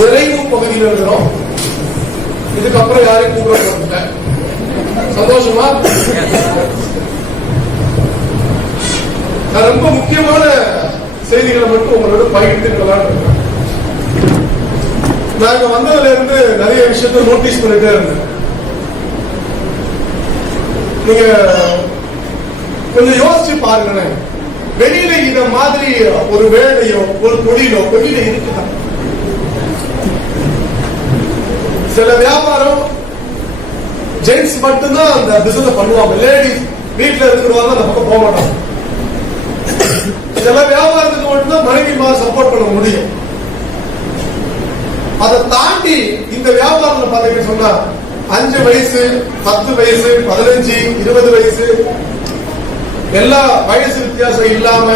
நிறைவு பகுதியில் இருக்கிறோம். இதுக்கப்புறம் யாரையும் கூப்பிட போறதில்ல. சந்தோஷமா? நான் ரொம்ப முக்கியமான செய்திகளை மட்டும் உங்களோட பகிர்ந்துக்கலாம். நாங்க வந்ததுல இருந்து நிறைய விஷயத்த நோட்டீஸ் பண்ணிட்டே இருந்தேன். நீங்க கொஞ்சம் யோசிச்சு பாருங்க. வெளியில இத மாதிரி ஒரு வேலையோ ஒரு தொழிலோ வெளியில இருக்குதா? சில வியாபாரம் ஜென்ட்ஸ் மட்டும்தான் அந்த பிசினஸ் பண்ணுவாங்க. லேடிஸ் வீட்டுல இருக்கிறவங்க அந்த பக்கம் போக மாட்டாங்க. சில வியாபாரத்துக்கு மட்டும்தான் மனைவிமார் சப்போர்ட் பண்ண முடியும். அதை தாண்டி இந்த வியாபாரத்தில் பாத்தீங்கன்னு சொன்னா 5 வயசு 10 வயசு 15 20 வயசு எல்லா வயசு வித்தியாசம் இல்லாம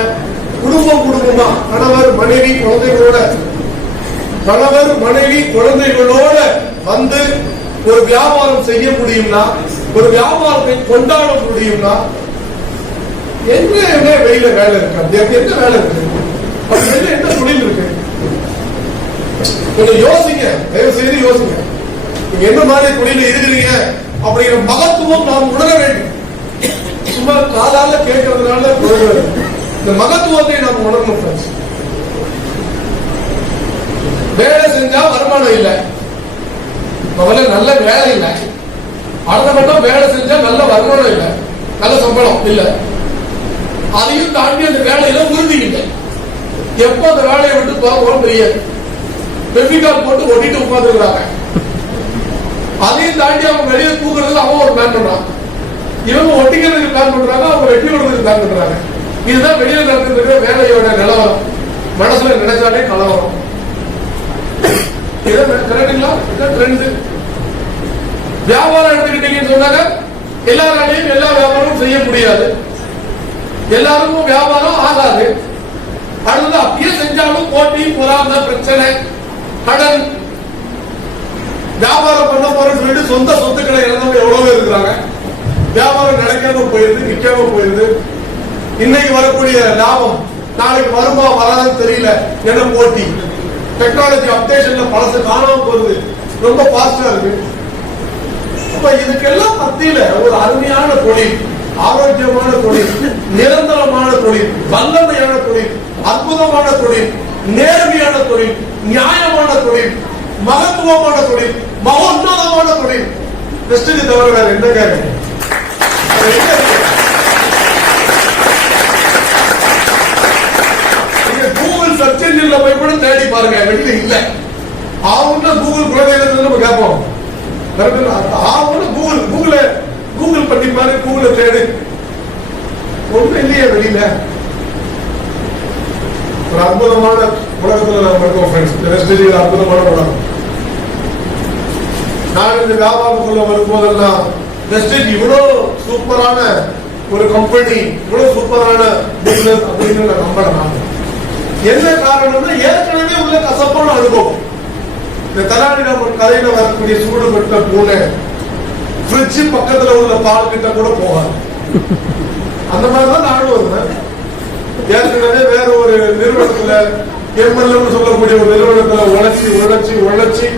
குடும்பமா கணவர் மனைவி குழந்தைகளோட வந்து ஒரு வியாபாரம் செய்ய முடியும்னா, ஒரு வியாபாரத்தை கொண்டாட முடியும்னா என்ன வெளியில வேலை இருக்கு? என்ன வேலை இருக்கு? என்ன தொழில் இருக்கு? கொஞ்சம் யோசிங்க, தயவு செய்து யோசிங்க. நீங்க என்ன மாதிரி தொழில இருக்கிறீங்க அப்படிங்கிற மகத்துவம் நாம் உணர வேண்டும். சும்மா காலால கேட்கறதுனால இந்த மகத்துவத்தை நாம் உணரணும். வேலை செஞ்சா வருமானம் இல்லை, முதல்ல நல்ல வேலை இல்லை. அடுத்த மட்டும் வேலை செஞ்சா நல்ல வருமானம் இல்லை, நல்ல சம்பளம் இல்லை. அதையும் தாண்டி அந்த வேலையில உறுதிக்கிட்ட எப்ப அந்த வேலையை விட்டு போறோம் தெரியாது. பெபிகால் போட்டு ஒட்டிட்டு உட்கார்ந்துருக்காங்க. அதையும் தாண்டி அவங்க வெளியே தூக்குறதுக்கு அவன் ஒரு பிளான் பண்றான், இவங்க ஒட்டிக்கிறதுக்கு பிளான் பண்றாங்க, அவங்க வெட்டி விடுறதுக்கு பிளான் பண்றாங்க. இதுதான் வெளியில நடந்துருக்கிற வேலையோட நிலவரம். மனசுல நினைச்சாலே கலவரம். கரெக்டுங்களா? இதான் ட்ரெண்ட். வியாபாரம் எடுத்துக்கிட்டீங்கன்னு சொன்னாங்க, எல்லாராலையும் எல்லா வியாபாரமும் செய்ய முடியாது, எல்லாருக்கும் வியாபாரம் ஆகாது. அடுத்தது அப்படியே செஞ்சாலும் போட்டி பொறாமை பிரச்சனை கடன். வியாபாரம் பண்ண போறேன்னு சொல்லிட்டு சொந்த சொத்துக்களை இழந்தவங்க எவ்வளவு இருக்கிறாங்க. வியாபாரம் நடக்காம போயிருது, நிக்காம போயிருது. இன்னைக்கு வரக்கூடிய லாபம் நாளைக்கு வருமா வராதுன்னு தெரியல. என்ன போட்டி, டெக்னாலஜி அப்டேஷன்ல பழசு காணாம போகுது, ரொம்ப பாஸ்டா இருக்கு. அப்ப இதுக்கெல்லாம் மத்தியில ஒரு அருமையான தொழில், ஆரோக்கியமான தொழில், நிரந்தரமான தொழில், வல்லமையான தொழில், அற்புதமான தொழில், நேர்மையான தொழில், நியாயமான தொழில், மகத்துவமான தொழில், மகோன்னதமான தொழில் வெஸ்டர்ன் தவிர வேற என்ன கேட்க? கூகுள் சர்ச் இன்ஜின்ல போய் கூட தேடி பாருங்க, வெளியில இல்ல. அவங்க கூகுள் குழந்தைகள் நம்ம கேட்போம். கூகுள் பண்ணி பாரு, கூகுள தேடு, ஒண்ணு இல்லையே வெளியில. ஒரு அற்புதமான உலகத்துல நம்ம இருக்கோம் ஃப்ரெண்ட்ஸ். அற்புதமான உலகம். நான் இந்த வியாபாரத்துக்குள்ள வரும்போதெல்லாம் வெஸ்டேஜ் இவ்வளவு சூப்பரான ஒரு கம்பெனி, இவ்வளவு சூப்பரான பிசினஸ் அப்படின்னு நான் நம்புறேன். என்ன காரணம்னா ஏற்கனவே உள்ள கசப்பான அனுபவம். இந்த தெனாலிராமன் கதையில வரக்கூடிய சூடு பெற்ற பூனை ஃப்ரிட்ஜ் பக்கத்துல உள்ள பால் கிட்ட கூட போகாது. அந்த மாதிரிதான் நானும் வருவேன். ஏற்கனவே வேற ஒரு நிறுவனத்துல எம்எல்ஏ சொல்லக்கூடிய ஒரு நிறுவனத்துல உழைச்சி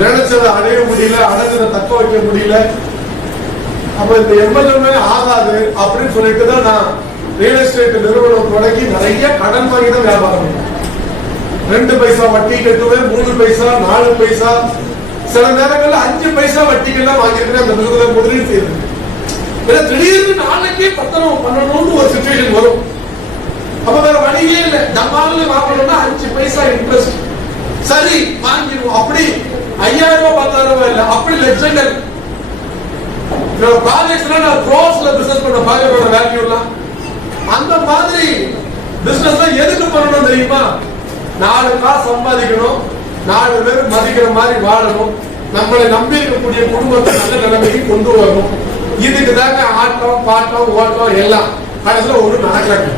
நினைச்சதை அடைய முடியல, அடைஞ்சதை தக்க வைக்க முடியல. அப்ப இந்த எம்எல்ஏ ஆகாது அப்படின்னு சொல்லிட்டு தான் நான் ரியல் எஸ்டேட் நிறுவனம் தொடங்கி நிறைய கடன் வாங்கி தான் வியாபாரம் பண்ணேன். 2 பைசா வட்டி கட்டுவேன், 3 பைசா 4 பைசா, சில நேரங்கள்ல 5 பைசா வட்டிக்கெல்லாம் வாங்கிருக்கேன். அந்த பிசினஸ் முதலீடு செய்யறது திடீர்னு நாளைக்கே பத்திரம் பண்ணணும்னு ஒரு சிச்சுவேஷன் வரும். அப்ப வேற வழியே இல்லை. நம்மால வாங்கணும்னா 5 பைசா இன்ட்ரெஸ்ட், சரி வாங்கிடுவோம். அப்படி 5000 ரூபாய் 10,000 ரூபாய் இல்ல, அப்படி லட்சங்கள். காலேஜ்ல நான் க்ரோஸ்ல பிசினஸ் பண்ண பாக்கெட்டோட வேல்யூ எல்லாம் அந்த மாதிரி பிசினஸ் எதுக்கு பண்ணணும் தெரியுமா? 4 காசு சம்பாதிக்கணும், 4 பேர் மதிக்கிற மாதிரி வாழணும், நம்மளை நம்பி இருக்கக்கூடிய குடும்பத்தை நல்ல நிலைமைக்கு கொண்டு வரணும். இதுக்கு தாங்க ஆட்டம் பாட்டம் ஓட்டம் எல்லாம். கடைசியில ஒண்ணு நடக்கிறாங்க.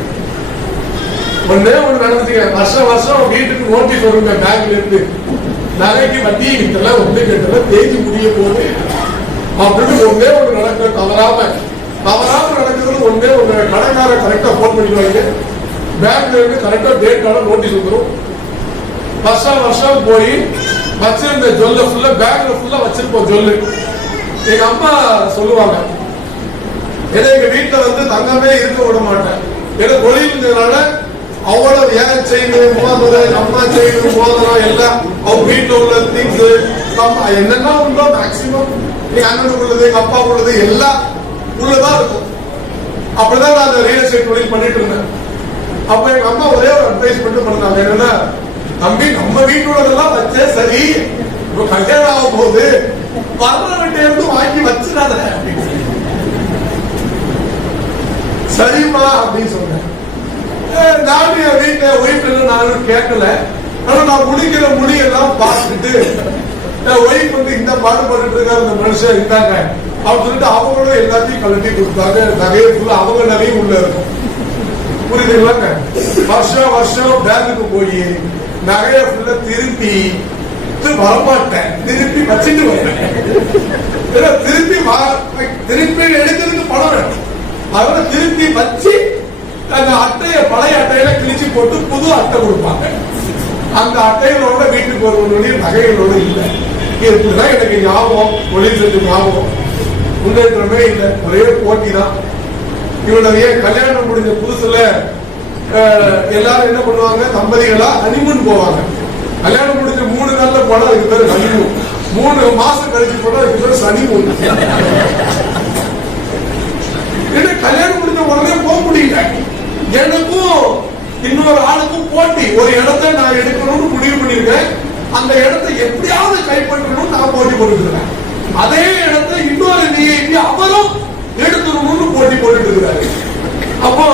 ஒண்ணு நடந்துச்சுங்க. வருஷம் வீட்டுக்கு நோட்டீஸ் வருங்க பேங்க்ல இருந்து, நகைக்கு வட்டி கிட்டல ஒண்ணு கிட்டல தேய்ச்சி முடிய போது அப்படின்னு ஒண்ணே நடக்கிற தவறாம நடக்கிறது. ஒண்ணே கடைக்கார கரெக்டா போன் பண்ணிடுவாங்க, பேங்க்ல இருந்து கரெக்டா டேட் கால நோட்டீஸ் வந்துடும். வருஷம் போய் வச்சிருந்த ஜொல்ல ஃபுல்லா பேக்ல ஃபுல்லா வச்சிருப்போம் ஜொல்லு. எங்க அம்மா சொல்லுவாங்க, ஏன்னா எங்க வீட்டுல வந்து தங்கமே இருக்க விட மாட்டேன். ஏன்னா தொழில்ங்கிறதுனால அவ்வளவு ஏன் செய்யணும் மோதிரம், அம்மா செய்யணும் மோதிரம் எல்லாம் அவங்க வீட்டுல உள்ள திங்ஸ் என்னென்ன உண்டோ மேக்சிமம் எங்க அண்ணனுக்கு உள்ளது எங்க அப்பா உள்ளது எல்லாம் உள்ளதான் இருக்கும். அப்படிதான் நான் அந்த ரியல் எஸ்டேட் தொழில் பண்ணிட்டு இருந்தேன். அப்ப எங்க அம்மா ஒரே ஒரு அட்வைஸ் மட்டும் பண்ணாங்க, என்னன்னா தம்பி நம்ம வீட்டுள்ளதெல்லாம் வச்சே சரி, இப்ப கல்யாணம் ஆகும் போது வர்றவன்கிட்ட இருந்து வாங்கி வச்சிடாத சரிமா அப்படின்னு சொன்னேன். நானும் என் வீட்டுல ஒய்ஃப் நானும் கேட்கல. ஆனா நான் முடிக்கிற முடியெல்லாம் பார்த்துட்டு என் ஒய்ஃப் வந்து இந்த பாடுபட்டு இருக்காரு இந்த மனுஷன் இருந்தாங்க அப்படின்னு சொல்லிட்டு அவங்களும் எல்லாத்தையும் கழட்டி கொடுத்தாங்க. நகையை ஃபுல்லா அவங்க நகையும் உள்ள இருக்கும். புரியுதுங்களாங்க? வருஷம் பேங்குக்கு போய் நகையை ஃபுல்லா திருப்பி வரமாட்டேன், திருப்பி வச்சுட்டு வருவேன். திருப்பி எடுக்கிறதுக்கு பணம் வேணும். அதோட திருப்பி வச்சு அந்த அட்டைய பழைய அட்டையில கிழிச்சு போட்டு புது அட்டை கொடுப்பாங்க. அந்த அட்டைகளோட வீட்டுக்கு வருவனுடைய நகைகளோட இல்லை. இப்படிதான் எனக்கு ஞாபகம், தொழில் செஞ்சு ஞாபகம். முன்னேற்றமே இல்லை, ஒரே போட்டி தான். இவனுடைய கல்யாணம் முடிஞ்ச புதுசுல எல்லாரும் என்ன பண்ணுவாங்க, தம்பதிகளா ஹனிமூன் போவாங்க. கல்யாணம் முடிஞ்ச 3 நாள்ல போனா அதுக்கு பேர் ஹனிமூன், 3 மாசம் கழிச்சு போனா அதுக்கு பேர் சனிமூன். கல்யாணம் முடிஞ்ச உடனே போக முடியல. எனக்கும் இன்னொரு ஆளுக்கும் போட்டி. ஒரு இடத்தை நான் எடுக்கணும்னு முடிவு பண்ணிருக்கேன். அந்த இடத்தை எப்படியாவது கைப்பற்றணும்னு நான் போட்டி போட்டுருக்கேன். அதே இடத்தை இன்னொரு நீங்க அவரும் எடுத்துடணும்னு போட்டி போட்டுட்டு இருக்கிறாரு. அப்போ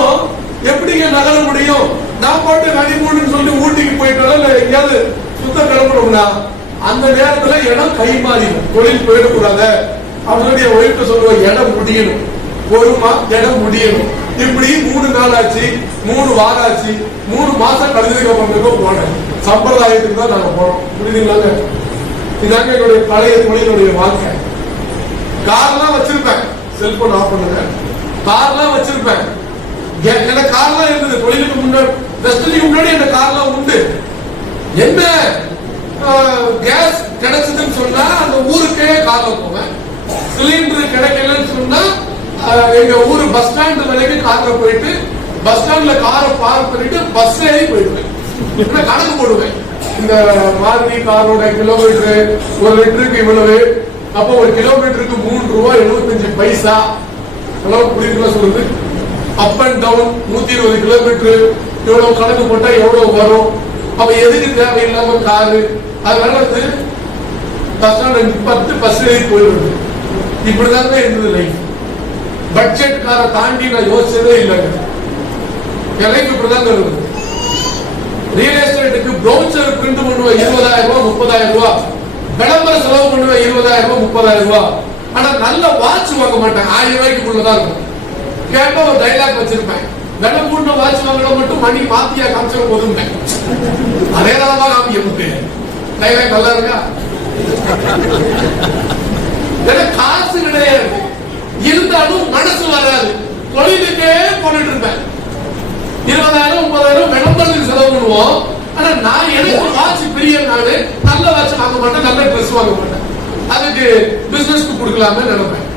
எப்படிங்க நகர முடியும்? நான் பாட்டு ஹனிமூன் சொல்லி ஊட்டிக்கு போயிட்டாலும் இல்ல எங்கேயாவது சுத்த கிளம்பணும்னா அந்த நேரத்துல இடம் கை மாறிடும். தொழில் போயிடக்கூடாது அவங்களுடைய ஒய்ஃபை சொல்லுவோம், இடம் முடியணும், ஒருமா இடம் முடியணும். இப்படி 3 நாள் ஆச்சு, 3 வாரம் ஆச்சு, 3 மாசம் கழிஞ்சதுக்கு அப்புறம் போனேன். சம்பிரதாயத்துக்கு தான் நாங்க போனோம். புரியுதுங்களாங்க? இதாங்க என்னுடைய பழைய தொழிலுடைய வாழ்க்கை. கார்லாம் வச்சிருப்பேன், செல்போன் ஆஃப் பண்ணுங்க. கார்லாம் வச்சிருப்பேன், எனக்கு கார்லாம் இருந்தது. தொழிலுக்கு முன்னாடி வெஸ்டர்னுக்கு முன்னாடி இந்த கார்லாம் உண்டு. என்ன கேஸ் கிடைச்சதுன்னு சொன்னா அந்த ஊருக்கே கார்ல போவேன். சிலிண்டர் கிடைக்கலன்னு சொன்னா எங்க ஊரு பஸ் ஸ்டாண்ட் வரைக்கும் கார்ல போயிட்டு பஸ் ஸ்டாண்ட்ல காரை பார்க் பண்ணிட்டு பஸ் ஏறி போயிடுவேன். கணக்கு போடுவேன், இந்த மாருதி காரோட கிலோமீட்டர் 1 லிட்டருக்கு இவ்வளவு, அப்போ 1 கிலோமீட்டருக்கு 3 ரூபாய் 75 பைசா. புரியுதுங்களா சொல்லுது? அப் அண்ட் டவுன் 120 கிலோமீட்டர் எவ்வளவு கணக்கு போட்டா எவ்வளவு வரும்? அப்ப எதுக்கு தேவையில்லாம காரு? அதனால பஸ் ஸ்டாண்ட் 10 பஸ் ஏறி போயிடுவது. இப்படிதாங்க இருந்தது லைஃப். பட்ஜெட் காரை தாண்டி நான் யோசிச்சதே இல்லைங்க. என் லைஃப் இப்படிதாங்க இருந்தது. ரியல் எஸ்டேட்டுக்கு ப்ரௌச்சர் பிரிண்ட் பண்ணுவேன் 20,000 ரூபாய் 30,000 ரூபாய், விளம்பர செலவு பண்ணுவேன் 20,000 ரூபாய் 30,000 ரூபாய். ஆனா நல்ல வாட்ச் வாங்க மாட்டேன், 1000 ரூபாய்க்குள்ளதான் இருக்கும். கேட்ட ஒரு டைலாக் வச்சிருப்பேன், விலை கூட்ட வாட்ச் வாங்கினா மட்டும் மணி மாத்தியா காமிச்சா போதுங்க. அதே தான் காமிக்க டைலாக் நல்லா இருக்கா? காசு கிடையாது, இருந்தாலும் மனசு வராது. தொழிலுக்கே போட்டுட்டு இருப்பேன். 20,000 30,000 விளம்பரத்துக்கு செலவு பண்ணுவோம். ஆனா நான் எனக்கு வாட்ச் பிரிய, நானு நல்ல வாட்ச் வாங்க மாட்டேன், நல்ல ட்ரெஸ் வாங்க மாட்டேன். அதுக்கு பிசினஸ்க்கு கொடுக்கலாமே நினைப்பேன்.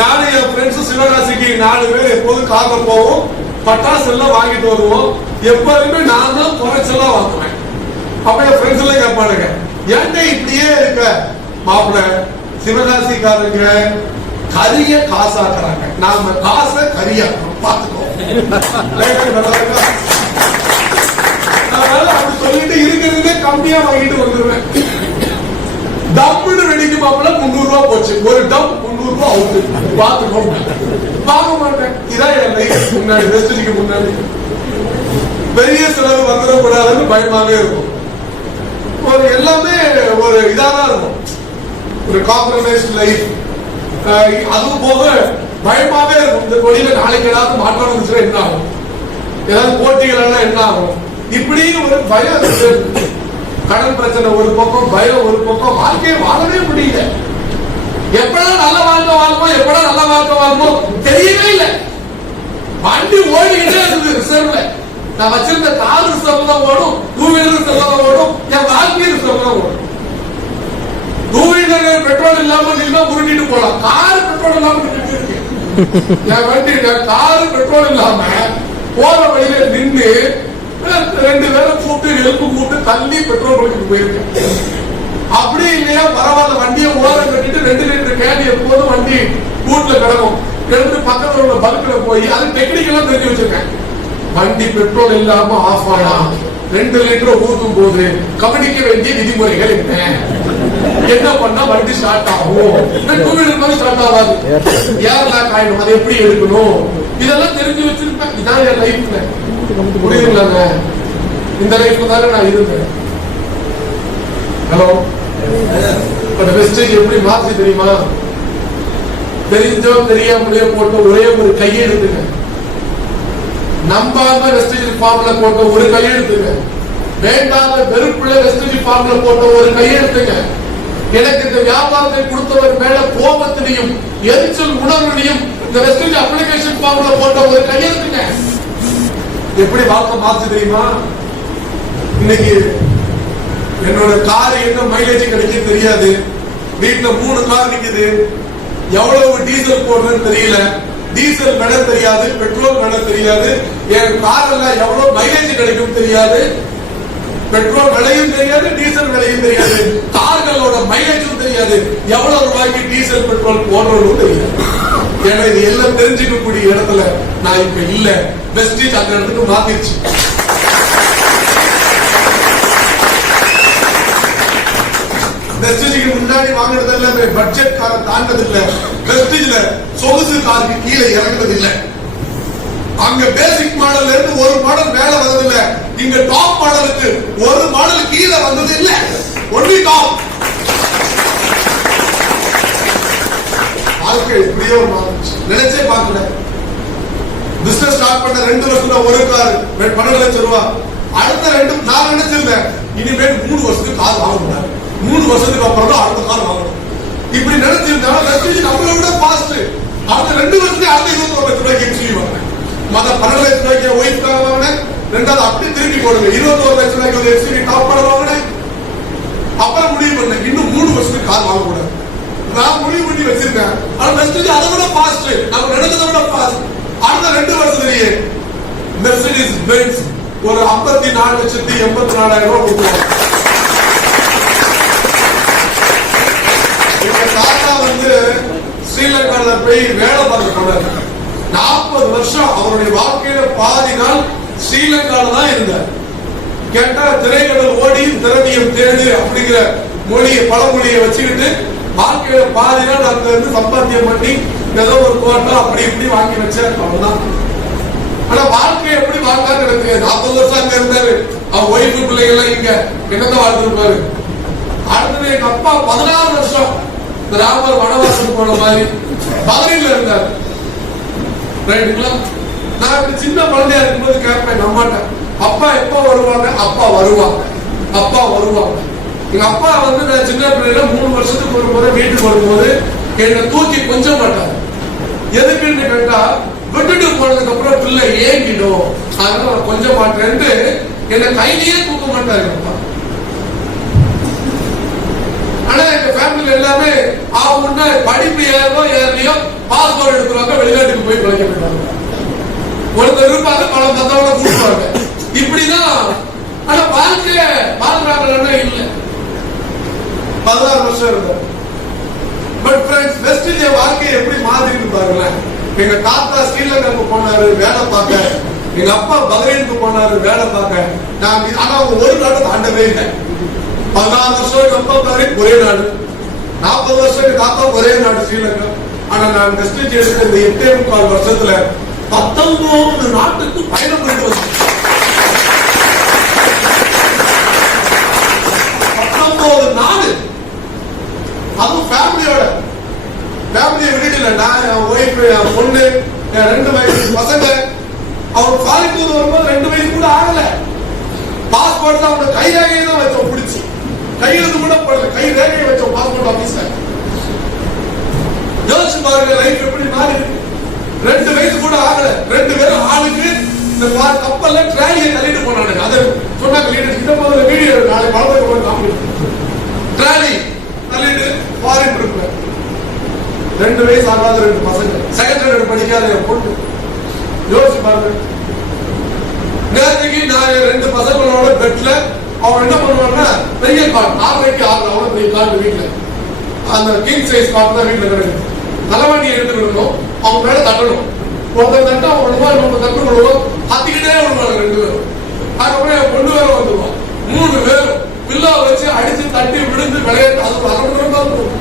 நானும் என் ஃப்ரெண்ட்ஸ் சிவகாசிக்கு 4 பேர் எப்போதும் கார்ல போவோம், பட்டாசு எல்லாம் வாங்கிட்டு வருவோம். எப்போதுமே நான் தான் குறைச்செல்லாம் வாங்குவேன். அப்ப என் ஃப்ரெண்ட்ஸ் எல்லாம் கேட்பானுங்க, ஏன்டா இப்படியே இருக்க மாப்பிள்ள? சிவகாசிக்காரங்க கரிய காசாக்குறாங்க, நாம காசை கரியாக்குறோம், பாத்துக்கோ. அப்படி சொல்லிட்டு இருக்கிறதே கம்மியா வாங்கிட்டு வந்துருவேன். டம்னு வெடிக்கு மாப்பிள்ள 300 ரூபாய் போச்சு, ஒரு டம் 300 ரூபாய் அவுட்டு, பாத்துக்கோ. வாங்க மாட்டேன். இதான் என் லைஃப். முன்னாடி வெஸ்டிக்கு முன்னாடி பெரிய செலவு வந்துடக்கூடாதுன்னு பயமாவே இருக்கும். ஒரு எல்லாமே ஒரு இதாதான் இருக்கும், ஒரு காம்ப்ரமைஸ்ட் லைஃப். அதுவும் போக பயமாவே இருக்கும். இந்த தொழில நாளைக்கு ஏதாவது மாற்றம் இருந்துச்சுன்னா என்ன ஆகும், ஏதாவது போட்டிகள் எல்லாம் என்ன ஆகும், இப்படி ஒரு பயம். கடன் பிரச்சனை ஒரு பக்கம், பயம் ஒரு பக்கம், வாழ்க்கையை வாழவே முடியல. எப்படா நல்ல வாழ்க்கை வாழ்வோம், எப்படா நல்ல வாழ்க்கை வாழ்வோம் தெரியவே இல்லை. வண்டி ஓடிக்கிட்டே இருந்தது ரிசர்வ்ல. நான் வச்சிருந்த கார் ரிசர்வ் தான் ஓடும், டூ வீலர் ரிசர்வ் தான் ஓடும், என் வாழ்க்கை ரிசர்வ் தான் ஓடும். டூ வீலர் பெட்ரோல் இல்லாம நீங்க உருட்டிட்டு போலாம், கார் பெட்ரோல் இல்லாம நின்னுட்டு இருக்கு. என் வண்டி கார் பெட்ரோல் இல்லாம போற வழியில நின்று 2 பேரை கூப்பிட்டு எழுப்பு கூப்பிட்டு தள்ளி பெட்ரோல் பங்க்கு போயிருக்கேன். அப்படி இல்லையா பரவாயில்ல, வண்டியை ஓரம் கட்டிட்டு 2 லிட்டர் கேன் எப்போதும் வண்டி கூட்டுல கிடக்கும், எடுத்து பக்கத்துல உள்ள பல்க்ல போய் அது டெக்னிக்கலா தெரிஞ்சு வச்சிருக்கேன். வண்டி பெட்ரோல் இல்லாம ஆஃப் ஆனா 2 லிட்டர் ஊத்தும் போது கவனிக்க வேண்டிய விதிமுறைகள் என்ன பண்ணா வண்டி ஸ்டார்ட் ஆகும், 2 வீலர் மாதிரி ஸ்டார்ட் ஆகாது, ஏர் லாக் ஆயிடும், அதை எப்படி எடுக்கணும், இதெல்லாம் தெரிஞ்சு வச்சிருப்பேன். இதான் என் லைஃப்ல. புரியுதுங்களாங்க? இந்த லைஃப்ல தானே நான் இருந்தேன். ஹலோ, வெஸ்டேஜ் எப்படி மாற்றி தெரியுமா? தெரிஞ்சோ தெரியாமலே போட்ட ஒரே ஒரு கையெழுத்துங்க, நம்பாம வெஸ்டேஜ் ஃபார்ம்ல போட்ட ஒரு கையெழுத்துங்க, வேண்டாத வெறுப்புள்ள வெஸ்டேஜ் ஃபார்ம்ல போட்ட ஒரு கையெழுத்துங்க, எனக்கு இந்த வியாபாரத்தை கொடுத்தவர் மேல கோபத்திலையும் எரிச்சல் உணர்விலையும் இந்த வெஸ்டேஜ் அப்ளிகேஷன் ஃபார்ம்ல போட்ட ஒரு கையெழுத்துங்க. எப்படி வாழ்க்கை மாத்து தெரியுமா? இன்னைக்கு என்னோட கார் என்ன மைலேஜ் கிடைக்கும் தெரியாது, வீட்டுல 3 கார் நிக்குது, எவ்வளவு டீசல் போடுறதுன்னு தெரியல, டீசல் விலை தெரியாது, பெட்ரோல் விலை தெரியாது, என் கார் எல்லாம் எவ்வளவு மைலேஜ் கிடைக்கும் தெரியாது, பெட்ரோல் விலையும் தெரியாது, டீசல் விலையும் தெரியாது, கார்களோட மைலேஜும் தெரியாது, எவ்வளவு ரூபாய்க்கு டீசல் பெட்ரோல் போடுறதும் தெரியாது. ஏன்னா இது எல்லாம் தெரிஞ்சுக்கக்கூடிய இடத்துல நான் இப்ப இல்ல. வெஸ்டேஜ் அந்த இடத்துக்கு மாத்திருச்சு. வெஸ்டேஜுக்கு முன்னாடி வாங்கினது எல்லாமே பட்ஜெட் காரை தாண்டது இல்ல, வெஸ்டேஜ்ல சொகுசு காருக்கு கீழே இறங்குறது இல்ல. அங்க பேசிக் மாடல்ல இருந்து ஒரு மாடல் மேல வந்தது இல்ல, இங்க டாப் மாடலுக்கு ஒரு மாடல் கீழே வந்தது இல்ல, ஒன்லி டாப். வாழ்க்கை எப்படியோ நினைச்சே பார்க்கல. பிசினஸ் ஸ்டார்ட் பண்ண 2 வருஷத்துல ஒரு கார் 12 லட்சம் ரூபாய், அடுத்த 2 நான் நினைச்சிருந்தேன் இனிமேல் 3 வருஷத்துக்கு கார் வாங்கக்கூடாது, 3 வருஷத்துக்கு அப்புறம் தான் அடுத்த கார் வாங்கணும். இப்படி நினைச்சிருந்தா நம்மளை விட பாஸ்ட். அடுத்த 2 வருஷத்துக்கு அடுத்த 21 லட்சம் ரூபாய்க்கு எக்ஸ்ட்ரீ வாங்கினேன். மொத்த 12 லட்சம் ரூபாய்க்கு ஒய்ஃப்காக வாங்கினேன், 2வது அப்படி திருப்பி போடுங்க 21 லட்சம் ரூபாய்க்கு ஒரு எக்ஸ்ட்ரீ டாப் மாடல் வாங்கினேன். அப்புறம் முடிவு பண்ணேன் இன்னும் 3 வருஷத்துக்கு கார் வாங்கக்கூடாது. நான் முடிவு பண்ணி வச்சிருக்கேன். ஆனா வெஸ்டேஜ் அதை விட பாஸ்ட், நம்ம நினைச்சதை விட பாஸ்ட். அடுத்த 2 வருஷத்துலயே மெர்சிடிஸ் பென்ஸ் ஒரு 54,84,000 ரூபாய் கொடுத்தாங்க. எங்க தாத்தா ஸ்ரீலங்கால போய் வேலை பார்க்க போனாரு. 40 வருஷம் அவருடைய வாழ்க்கையில பாதி நாள் ஸ்ரீலங்கால தான் இருந்தார். கேட்டா திரைக்கடல் ஓடி திரவியம் தேடு அப்படிங்கிற மொழியை பழமொழியை வச்சுக்கிட்டு வாழ்க்கையில பாதி நாள் அங்க இருந்து சம்பாத்தியம் பண்ணி ஏதோ ஒரு குவார்டர் அப்படி இப்படி வாங்கி வச்சாரு, அவ்வளவுதான். ஆனா வாழ்க்கையை எப்படி வாழ்ந்தாரு எனக்கு 40 வருஷம் அங்க இருந்தாரு. அவன் ஒய்ஃபு பிள்ளைகள் இங்க என்னதான் வாழ்ந்துருப்பாரு. அடுத்தது எங்க அப்பா 16 வருஷம் ராமர் வனவாசம் போன மாதிரி மதுரையில இருந்தாரு. ரைட்டுங்களா? நான் சின்ன குழந்தையா இருக்கும்போது கேட்பேன் அம்மாட்ட, அப்பா எப்ப வருவாங்க? அப்பா வருவாங்க, அப்பா வருவாங்க. எங்க அப்பா நான் சின்ன பிள்ளைல 3 வருஷத்துக்கு ஒரு முறை வீட்டுக்கு வரும்போது என்னை தூக்கி கொஞ்சம் மாட்டாரு. எதுக்குன்னு கேட்டா விட்டுட்டு போனதுக்கு அப்புறம் பிள்ளை ஏங்கிடும், அதனால நான் கொஞ்சம் மாட்டேன்னு என்னை கையிலேயே தூக்க மாட்டாரு அப்பா. ஆனா எங்க ஃபேமிலில எல்லாமே அவங்க படிப்பு ஏறலையோ பாஸ்போர்ட் எடுத்துருவாங்க, வெளிநாட்டுக்கு போய் படிக்க போயிட்டாங்க. ஒருத்தர் இருப்பாங்க, பல மத்தவங்க கூப்பிடுவாங்க, இப்படிதான். ஆனா வாழ்க்கைய வாழ்றாங்கன்னா இல்ல. 16 வருஷம் இருந்தார். பட் ஃப்ரெண்ட்ஸ், வெஸ்டேஜ் வாழ்க்கையை எப்படி மாத்திட்டு பாருங்களேன். எங்க தாத்தா ஸ்ரீலங்காவுக்கு போனாரு வேலை பார்க்க, எங்க அப்பா பஹ்ரைனுக்கு போனாரு வேலை பார்க்க. நான் ஆனா அவங்க ஒரு நாடு தாண்டவே இல்லை. 16 வருஷம் எங்க அப்பா பஹ்ரைன் ஒரே நாடு, 40 வருஷம் எங்க தாத்தா ஒரே நாடு ஸ்ரீலங்கா. ஆனா நான் வெஸ்டேஜ் எடுத்த இந்த 8.25 வருஷத்துல 19 நாட்டுக்கு பயணம் பண்ணிட்டு வந்தேன். 19 நாடு, அதுவும் ஃபேமிலியோட. ஃபேமிலியை விட்டுட்டு நான், என் ஒய்ஃப், என் பொண்ணு, என் 2 வயசு பசங்க. அவன் ஃபாரின் வரும்போது 2 வயசு கூட ஆகல. பாஸ்போர்ட் அவனோட கை ரேகையை தான் வச்சோம், பிடிச்சி கையெழுத்து கூட போடல, கை ரேகையை வச்சோம் பாஸ்போர்ட் ஆபீஸ்ல. யோசிச்சு பாருங்க லைஃப் எப்படி மாறி. 2 வயசு கூட ஆகல, 2 பேரும் ஆளுக்கு இந்த கப்பல்ல ட்ராலியை தள்ளிட்டு போனானுங்க. அதை சொன்னாங்க லீடர்ஸ் கிட்ட போதுல வீடியோ நாளை பழத்துக்கு போய் காமிச்சு ட்ராலி தள்ளிட்டு ஃபாரின் ட்ரிப்ல 2 வயசு ஆகாத 2 பசங்க செகண்ட் ஸ்டாண்டர்ட் படிக்காத பொண்ணு. யோசிச்சு பாருங்க. நேரத்துக்கு நான் 2 பசங்களோட பெட்ல அவன் என்ன பண்ணுவான்னா பெரிய காட் 6 அவ்வளவு பெரிய காட் வீட்டுல அந்த கிங் சைஸ் காட் தான் வீட்டுல கிடக்கு. தலைவாணியை எடுத்துக்கணும், அவங்க மேல தட்டணும். ஒருத்தர் தட்டா ஒழுவா இன்னொரு தட்டு விடுவோம், கத்திக்கிட்டே விடுவாங்க 2 பேரும். அதுக்கப்புறம் என் பொண்ணு வேற வந்துருவான். 3 பேரும் பில்லா வச்சு அடிச்சு தட்டி விழுந்து விளையாட்டு அது அரைமணி தான் இருக்கும்.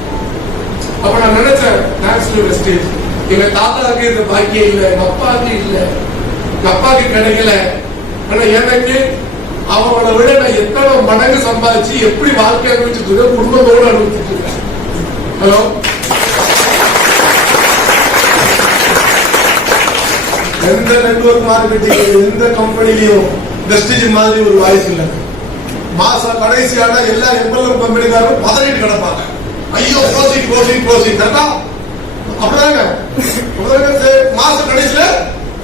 அப்ப நான் நினைச்சேன் நேஷனல் வெஸ்டேஜ் எங்க தாத்தாவுக்கு இந்த பாக்கியம் இல்லை, எங்க அப்பாவுக்கு இல்லை, எங்க அப்பாவுக்கு கிடைக்கல. ஆனா எனக்கு அவங்கள விட நான் எத்தனை மடங்கு சம்பாதிச்சு எப்படி வாழ்க்கை அனுபவிச்சுட்டு இருக்கேன், குடும்பத்தோடு அனுபவிச்சுட்டு இருக்கேன். ஹலோ, எந்த நெட்வொர்க் மார்க்கெட்டிங் எந்த கம்பெனிலையும் வெஸ்டேஜ் மாதிரி ஒரு வாய்ப்பு இல்லை. மாசம் கடைசியான எல்லா எம்எல்எம் கம்பெனிக்காரும் பதவிட்டு கிடப்பாங்க. ஐயோ க்ளோசிங் கரெக்டா அப்படிதாங்க. மாசம் கடைசியில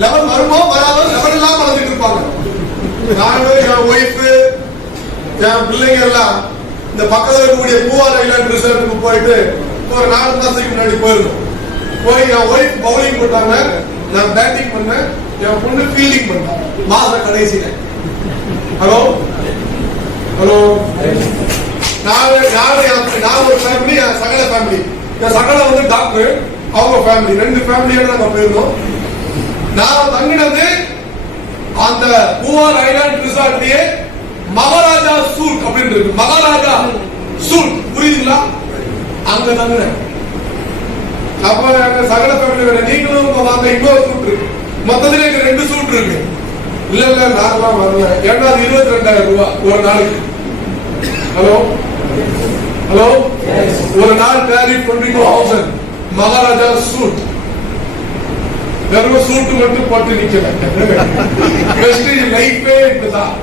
லெவல் வருமோ வராதோ லெவல் எல்லாம் வளர்ந்துட்டு இருப்பாங்க. நானும் என் ஒய்ஃபு என் பிள்ளைங்க எல்லாம் இந்த பக்கத்தில் இருக்கக்கூடிய பூவார் ஐலாண்ட் ரிசார்ட்டுக்கு போயிட்டு ஒரு 4 மாசத்துக்கு முன்னாடி போயிருந்தோம். போய் என் ஒய்ஃப் பவுலிங் போட்டாங்க, நான் பேட்டிங் பண்ணேன், என் பொண்ணு ஃபீல்டிங் பண்ணேன் மாச கடைசியில. ஹலோ ஹலோ, நான் ஒரு ஃபேமிலி, என் சகல ஃபேமிலி. என் சகல வந்து டாக்டர், அவங்க ஃபேமிலி 2 ஃபேமிலியோட நாங்க போயிருந்தோம். நான் தங்கினது அந்த பூவார் ஐலாண்ட் ரிசார்ட்லயே மகாராஜா சூட் அப்படின்னு இருக்கு. மகாராஜா சூட் புரியுதுங்களா? அங்க தங்கினேன். அப்ப சகல ஃபேமிலி நீங்களும் வாங்க, இன்னொரு சூட் இருக்கு, மொத்தத்துல 2 சூட் இருக்கு. இல்ல நாங்களாம் வரல, ஏன்னா 22,000 ரூபாய் ஒரு நாளைக்கு. ஹலோ ஹலோ, ஒரு நாள் கேரி 22,000 மகாராஜா சூட். வெறும் சூட்டு மட்டும் போட்டு நிக்கல. வெஸ்டேஜ் லைஃபே இப்பதான்.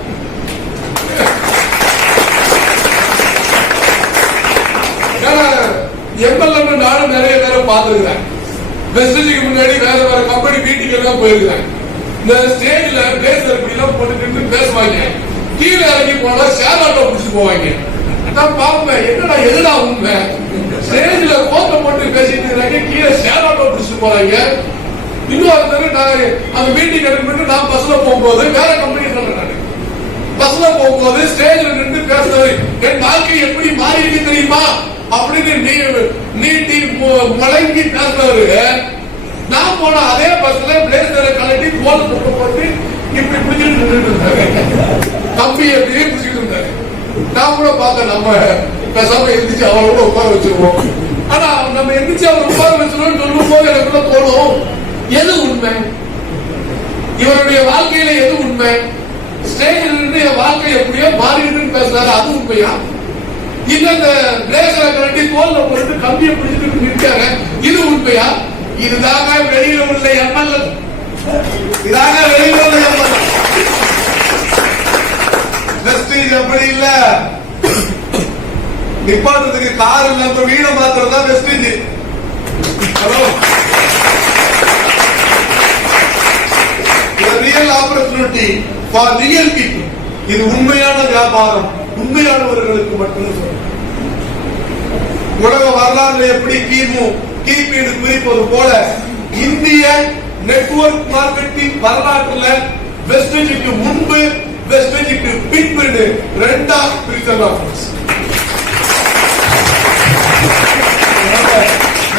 எம்எல்ஏ நானும் நிறைய பேரை பார்த்திருக்கிறேன். வெஸ்டேஜுக்கு முன்னாடி வேற கம்பெனி மீட்டிங் எல்லாம் போயிருக்கிறேன். இந்த ஸ்டேஜ்ல பேசர் இப்படி எல்லாம் போட்டு பேசுவாங்க. கீழே இறங்கி போனா ஷேர் ஆட்டோ பிடிச்சு போவாங்க. நான் பாப்பேன், என்னடா எதுடா உண்மை? ஸ்டேஜ்ல கோட்டை போட்டு பேசிட்டு இருக்காங்க, கீழே ஷேர் ஆட்டோ பிடிச்சு போறாங்க. இன்னொருத்தர் நான் அந்த மீட்டிங் அட்டெண்ட் பண்ணிட்டு நான் பஸ்ல போகும்போது வேற கம்பெனி சொல்றேன், பஸ்ல போகும்போது ஸ்டேஜ்ல நின்று பேசுறது என் வாழ்க்கை எப்படி மாறி இருக்கு தெரியுமா அப்படின்னு நீட்டி முழங்கி பேசுறவரு. நான் போன அதே பஸ்ல பிளேசரை கலட்டி கோல் போட்டு இப்படி பிடிச்சிட்டு நின்றுட்டு இருந்தாங்க. தம்பி எப்படியே பிடிச்சிட்டு இருந்தாரு. நான் கூட பார்த்தேன், நம்ம பேசாம எந்திரிச்சு அவரோட உட்கார வச்சிருவோம். ஆனா நம்ம எந்திரிச்சு அவர் உட்கார வச்சிருவோம் சொல்லும் போது எனக்கு கூட தோணும், எது உண்மை? இவருடைய வாழ்க்கையில எது உண்மை? ஸ்டேஜில் இருந்து என் வாழ்க்கை எப்படியோ மாறிடுன்னு பேசுறாரு, அது உண்மையா? இல்ல இந்த பிளேசரை கலட்டி கோல்ல போட்டு கம்பியை பிடிச்சிட்டு நிற்காரு, இது உண்மையா? இதுதாங்க வெளியில உள்ள எம்எல்ஏ, இதாங்க வெளியில உள்ள எம்எல்ஏ. வெஸ்டேஜ் அப்படி இல்ல, நிப்பாட்டுறதுக்கு கார் இல்லாம வீடு மாத்திரம் தான் wastage. Hello, real opportunity for real people. இது உண்மையான வியாபாரம், உண்மையானவர்களுக்கு மட்டும் சொல்றேன். உலக வரலாறுல எப்படி கிபீடு குறிப்பது போல இந்திய நெட்வொர்க் மார்க்கெட்டிங் வரலாற்றுல வெஸ்டேஜுக்கு முன்பு வெஸ்டேஜுக்கு பின்பு 2 பிரித்தலாம்.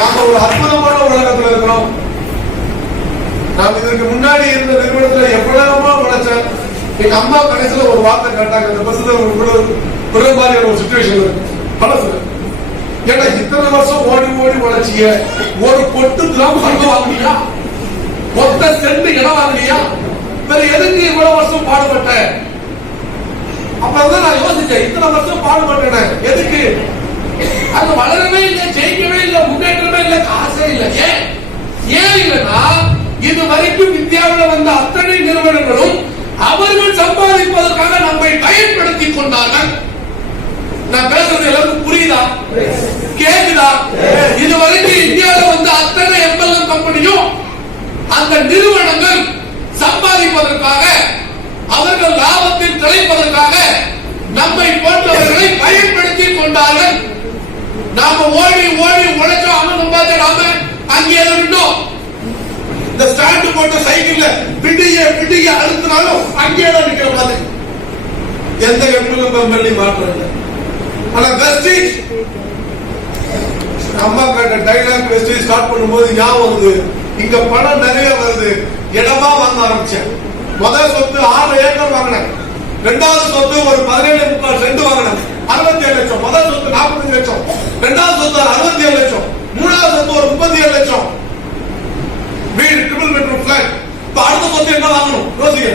நாம ஒரு அற்புதமான உலகத்தில் இருக்கிறோம். நாம் இதற்கு முன்னாடி இருந்த நிறுவனத்துல எவ்வளவோ உழைச்சேன். எங்க அம்மா கடைசியில ஒரு வார்த்தை கேட்டாங்க, இந்த பஸ்ல ஒரு மாதிரியான ஒரு சிச்சுவேஷன் இருக்கு பழசு. ஏன்னா இத்தனை வருஷம் ஓடி உழைச்சிய ஒரு பொட்டு கிராம் பங்கு வாங்கினியா, மொத்த சென்ட் இடம் வாங்கினியா, வேற எதுக்கு இவ்வளவு வருஷம் பாடுபட்டேன்? அப்பதான் நான் யோசிச்சேன், இத்தனை வருஷம் பாடுபட்டேன் எதுக்கு? அது வளரவே இல்லை, ஜெயிக்கவே இல்லை, முன்னேற்றமே இல்லை, காசே இல்லை. ஏன் இல்லைன்னா இது வரைக்கும் இந்தியாவில் வந்த அத்தனை நிறுவனங்களும் அவர்கள் சம்பாதிப்பதற்காக நம்மை பயன்படுத்திக் கொண்டார்கள். நான் பேசுறது எல்லாருக்கும் புரியுதா, கேக்குதா? இதுவரைக்கும் இந்தியாவில் வந்த அத்தனை எம்எல்ஏ கம்பெனியும் அந்த நிறுவனங்கள் சம்பாதி சம்பாதிப்பதற்காக, அவர்கள் லாபத்தில் திளைப்பதற்காக நம்மை போன்றவர்களை பயன்படுத்திக் கொண்டார்கள். நாம ஓடி ஓடி உழைச்சோம், அவன் சம்பாதிச்ச நாம அங்கே இருந்தோம். இந்த ஸ்டாண்ட் போட்ட சைக்கிள்ல பிடிய அழுத்தினாலும் அங்கே தான் நிக்கிற மாதிரி எந்த எம்எல்ஏ மாற்றம் இல்லை. ஆனா வெஸ்டேஜ் அம்மா கேட்ட டைலாக் வெஸ்டேஜ் ஸ்டார்ட் பண்ணும்போது ஞாபகம் வருது. இங்க பணம் நிறைய வருது, இடமா வாங்க ஆரம்பிச்சேன். முதல் சொத்து 6 ஏக்கர் வாங்கினேன். இரண்டாவது சொத்து ஒரு 17.3 சென்ட் வாங்கினேன், 67 லட்சம். முதல் சொத்து 45 லட்சம், இரண்டாவது சொத்து 67 லட்சம், மூணாவது சொத்து ஒரு 37 லட்சம். வீடு ட்ரிபிள் பெட்ரூம் பிளாட். இப்ப அடுத்த சொத்து என்ன வாங்கணும் யோசிக்க.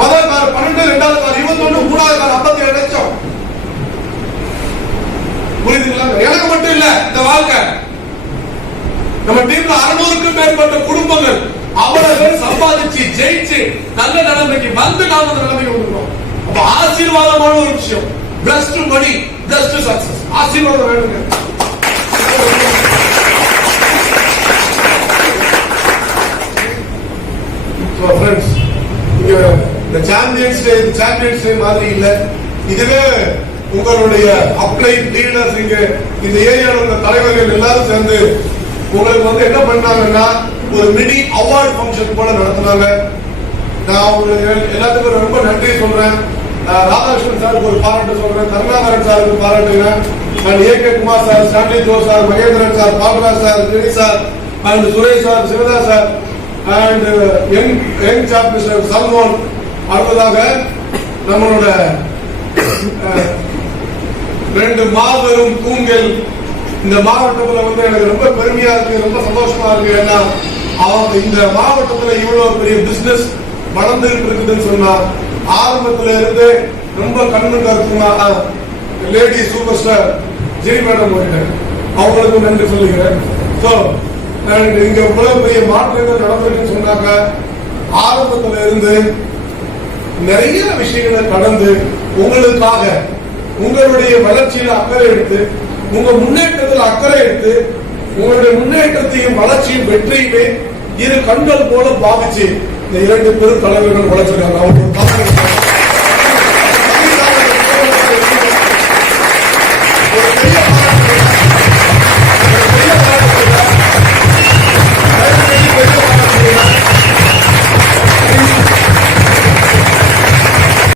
முதல் கார் 12, இரண்டாவது கார் 21, மூணாவது கார் 57 லட்சம். புரியுதுங்களா? எனக்கு மட்டும் இல்ல இந்த வாழ்க்கை. நம்ம டீம்ல 600க்கும் மேற்பட்ட குடும்பங்கள் அவர்கள் சம்பாதிச்சு ஜெயிச்சு நல்ல நிலைமைக்கு வந்து நாம அந்த நிலைமைக்கு வந்துட்டோம். அப்ப ஆசீர்வாதமான ஒரு விஷயம். பிளஸ்ட் மணி, பிளஸ்ட் சக்சஸ். ஆசீர்வாதம் வேணுங்க. ஃப்ரெண்ட்ஸ், இங்க இந்த சாம்பியன்ஸ் டே மாதிரி இல்ல. இதுவே உங்களுடைய அப்ளை லீடர்ஸ், இங்க இந்த ஏரியாவில் உள்ள தலைவர்கள் எல்லாரும் சேர்ந்து உங்களுக்கு வந்து என்ன பண்ணாங்கன்னா ஒரு மினி அவார்டு ஃபங்க்ஷன் போல நடத்தினாங்க. நான் எல்லாத்துக்கும் ரொம்ப நன்றி சொல்றேன். ராதாகிருஷ்ணன் சாருக்கு ஒரு பாராட்டு சொல்றேன், கருணாகரன் சாருக்கு பாராட்டுகிறேன், A K. Kumar sir, Stanley Joe sir, Mahendran sir, Baburaj sir, Giri sir, and Suresh sir, Sivatha sir, and young chap mister Salmon. அடுத்ததாக நம்மளோட 2 மாபெரும் தூண்கள் இந்த மாவட்டத்துல வந்து எனக்கு ரொம்ப பெருமையா இருக்கு, ரொம்ப சந்தோஷமா இருக்கு. ஏன்னா அவங்க இந்த மாவட்டத்துல இவ்வளவு பெரிய பிசினஸ் வளர்ந்துட்டு இருக்குதுன்னு சொன்னா ஆரம்பத்துல இருந்து ரொம்ப கண்ணு கருத்துமா lady super star Jai madam அவங்களுக்கு நன்றி சொல்லுகிறேன். இங்க இவ்வளவு பெரிய மாற்றங்கள் நடந்திருக்குன்னு சொன்னாங்க. ஆரம்பத்துல இருந்து நிறைய விஷயங்களை கடந்து உங்களுக்காக உங்களுடைய வளர்ச்சியில அக்கறை எடுத்து, உங்க முன்னேற்றத்தில் அக்கறை எடுத்து, உங்களுடைய முன்னேற்றத்தையும் வளர்ச்சியும் வெற்றியுமே இரு கண்கள் போல பாவிச்சு இந்த 2 பெரும் தலைவர்கள் உழைச்சிருக்காங்க. அவங்க